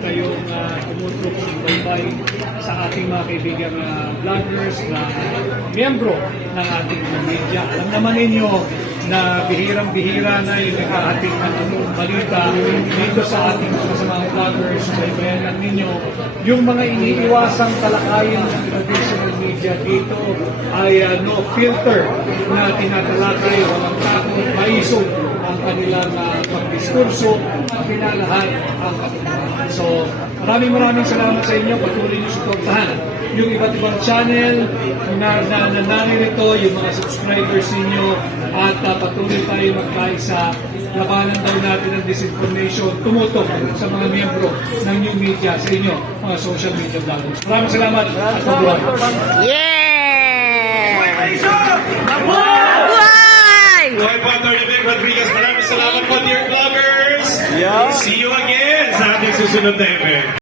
kayong tumutok subaybay sa ating mga kaibigan vloggers na miyembro ng ating media. Alam naman ninyo na bihirang-bihira na yung naghahatid ng balita dito sa ating mga vloggers. Subaybayan lang ninyo yung mga iniiwasang talakayin ng traditional media dito ay no filter na tinatalakay, walang takot, maisog ang kanilang pagdiskurso at pinalahat ang katotohanan. So, maraming salamat sa inyo. Patuloy niyo suportahan yung iba't ibang channel na naririto, yung mga subscribers ninyo, at patuloy tayo magkaisa. Labanan daw natin ang disinformation, tumutok sa mga miyembro ng new media, sa inyo, mga social media vloggers. Maraming salamat at mabuhay! Yeah! Buhay po, Atty. Vic Rodriguez. Maraming salamat po, dear vloggers. See you again sa ating susunod na event.